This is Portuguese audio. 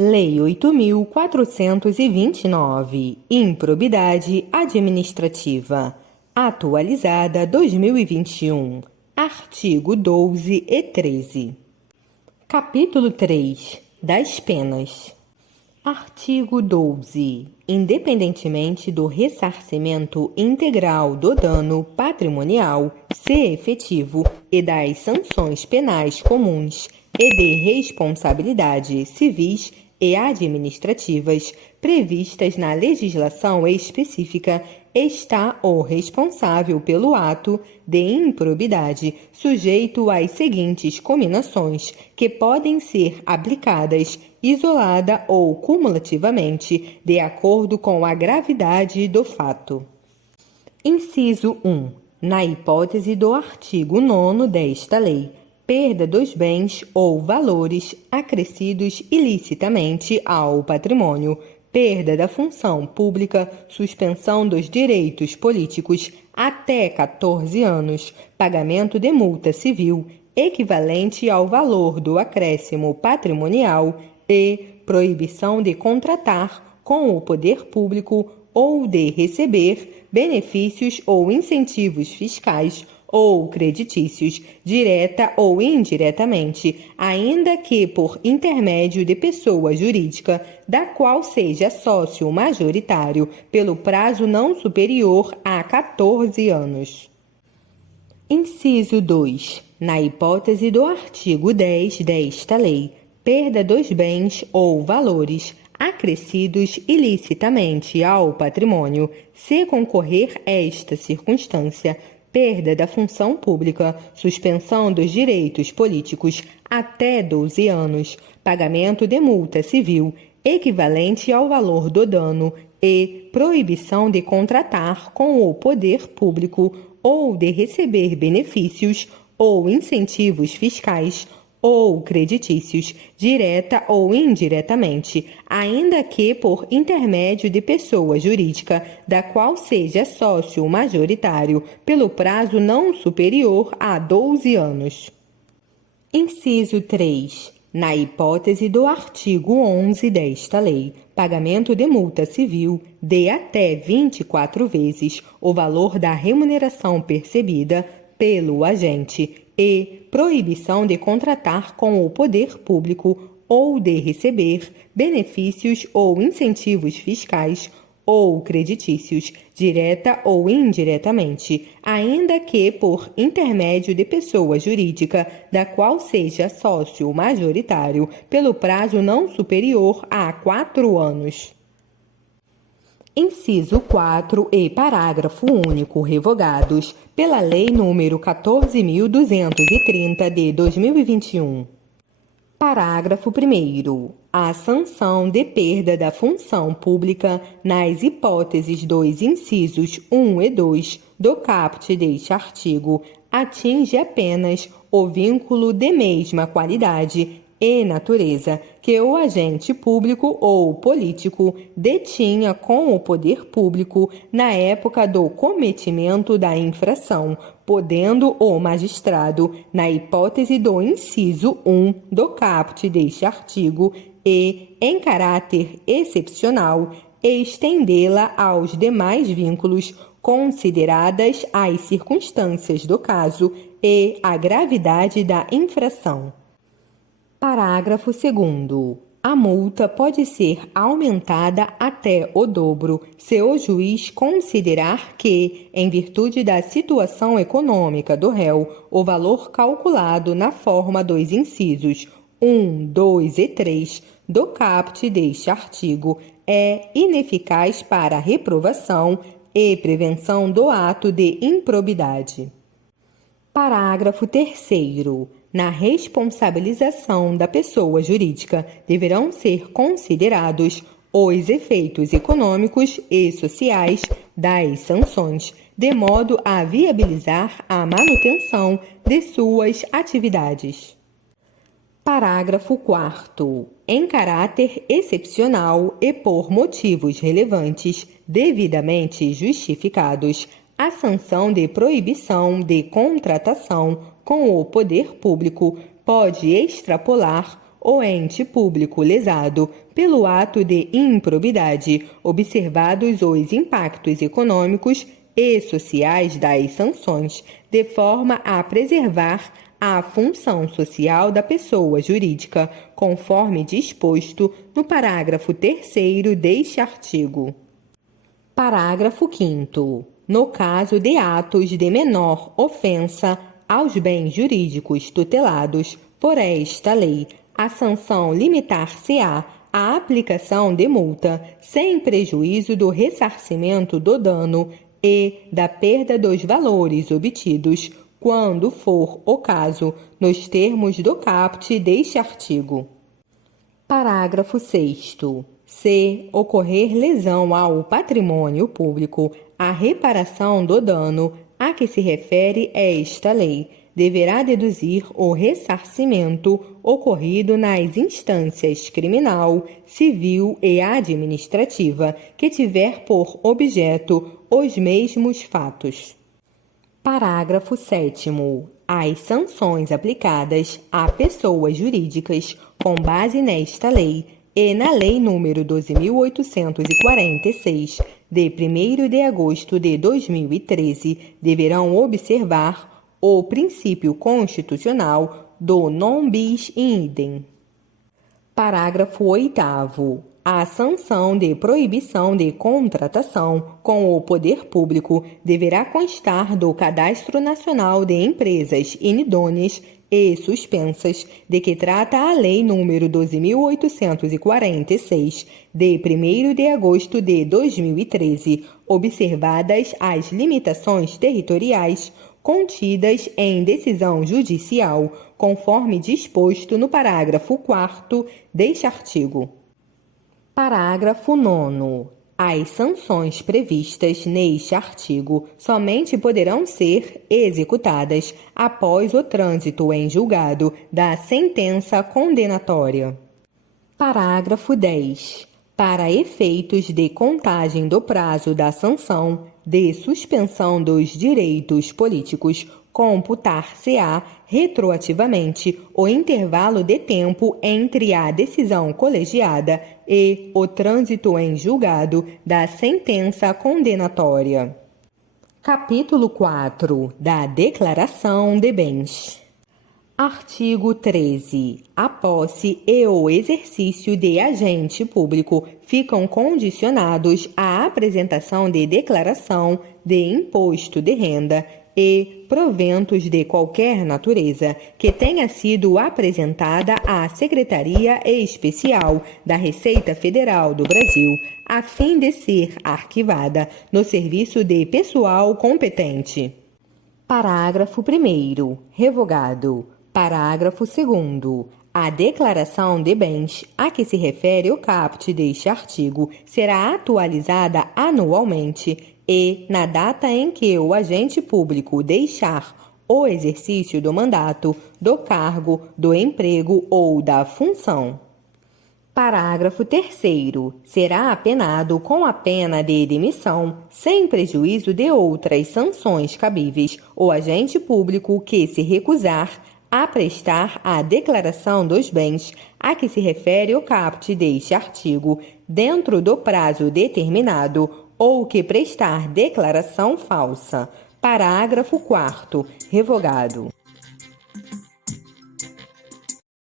Lei 8.429, Improbidade Administrativa, atualizada 2021, artigo 12 e 13. Capítulo 3, das penas. Artigo 12. Independentemente do ressarcimento integral do dano patrimonial ser efetivo e das sanções penais comuns e de responsabilidade civis e administrativas previstas na legislação específica, está o responsável pelo ato de improbidade sujeito às seguintes cominações, que podem ser aplicadas isolada ou cumulativamente, de acordo com a gravidade do fato. Inciso 1. Na hipótese do artigo 9º desta lei, perda dos bens ou valores acrescidos ilicitamente ao patrimônio, perda da função pública, suspensão dos direitos políticos até 14 anos, pagamento de multa civil equivalente ao valor do acréscimo patrimonial e proibição de contratar com o poder público ou de receber benefícios ou incentivos fiscais ou creditícios, direta ou indiretamente, ainda que por intermédio de pessoa jurídica, da qual seja sócio majoritário, pelo prazo não superior a 14 anos. Inciso 2. Na hipótese do artigo 10 desta lei, perda dos bens ou valores acrescidos ilicitamente ao patrimônio, se concorrer esta circunstância, perda da função pública, suspensão dos direitos políticos até 12 anos, pagamento de multa civil equivalente ao valor do dano e proibição de contratar com o poder público ou de receber benefícios ou incentivos fiscais ou creditícios, direta ou indiretamente, ainda que por intermédio de pessoa jurídica, da qual seja sócio majoritário, pelo prazo não superior a 12 anos. Inciso 3. Na hipótese do artigo 11 desta lei, pagamento de multa civil de até 24 vezes o valor da remuneração percebida pelo agente e proibição de contratar com o poder público ou de receber benefícios ou incentivos fiscais ou creditícios, direta ou indiretamente, ainda que por intermédio de pessoa jurídica, da qual seja sócio majoritário, pelo prazo não superior a 4 anos. Inciso 4 e parágrafo único revogados pela Lei nº 14.230 de 2021. Parágrafo 1º. A sanção de perda da função pública nas hipóteses dos incisos 1 e 2 do caput deste artigo atinge apenas o vínculo de mesma qualidade e natureza que o agente público ou político detinha com o poder público na época do cometimento da infração, podendo o magistrado, na hipótese do inciso 1 do caput deste artigo e, em caráter excepcional, estendê-la aos demais vínculos, consideradas as circunstâncias do caso e a gravidade da infração. Parágrafo 2º. A multa pode ser aumentada até o dobro, se o juiz considerar que, em virtude da situação econômica do réu, o valor calculado na forma dos incisos 1, 2 e 3 do caput deste artigo é ineficaz para a reprovação e prevenção do ato de improbidade. Parágrafo 3º. Na responsabilização da pessoa jurídica, deverão ser considerados os efeitos econômicos e sociais das sanções, de modo a viabilizar a manutenção de suas atividades. Parágrafo 4º. Em caráter excepcional e por motivos relevantes, devidamente justificados, a sanção de proibição de contratação com o poder público pode extrapolar ou ente público lesado pelo ato de improbidade, observados os impactos econômicos e sociais das sanções, de forma a preservar a função social da pessoa jurídica, conforme disposto no parágrafo 3º deste artigo. Parágrafo 5º. No caso de atos de menor ofensa aos bens jurídicos tutelados por esta lei, a sanção limitar-se-á à aplicação de multa, sem prejuízo do ressarcimento do dano e da perda dos valores obtidos, quando for o caso, nos termos do caput deste artigo. Parágrafo 6º. Se ocorrer lesão ao patrimônio público, a reparação do dano a que se refere esta lei deverá deduzir o ressarcimento ocorrido nas instâncias criminal, civil e administrativa que tiver por objeto os mesmos fatos. Parágrafo 7º. As sanções aplicadas a pessoas jurídicas com base nesta lei e na Lei nº 12.846, de 1º de agosto de 2013, deverão observar o princípio constitucional do non bis in idem. Parágrafo 8º. A sanção de proibição de contratação com o poder público deverá constar do Cadastro Nacional de Empresas Inidôneas e Suspensas, de que trata a Lei nº 12.846, de 1º de agosto de 2013, observadas as limitações territoriais contidas em decisão judicial, conforme disposto no parágrafo 4º deste artigo. Parágrafo 9º. As sanções previstas neste artigo somente poderão ser executadas após o trânsito em julgado da sentença condenatória. Parágrafo 10. Para efeitos de contagem do prazo da sanção de suspensão dos direitos políticos, computar-se-á retroativamente o intervalo de tempo entre a decisão colegiada e o trânsito em julgado da sentença condenatória. Capítulo 4 da Declaração de Bens. Artigo 13. A posse e o exercício de agente público ficam condicionados à apresentação de declaração de imposto de renda e proventos de qualquer natureza que tenha sido apresentada à Secretaria Especial da Receita Federal do Brasil, a fim de ser arquivada no serviço de pessoal competente. Parágrafo 1º. Revogado. Parágrafo 2º. A declaração de bens a que se refere o caput deste artigo será atualizada anualmente e, na data em que o agente público deixar o exercício do mandato, do cargo, do emprego ou da função. Parágrafo 3º. Será apenado com a pena de demissão, sem prejuízo de outras sanções cabíveis, o agente público que se recusar a prestar a declaração dos bens a que se refere o caput deste artigo, dentro do prazo determinado, ou que prestar declaração falsa. Parágrafo 4º. Revogado.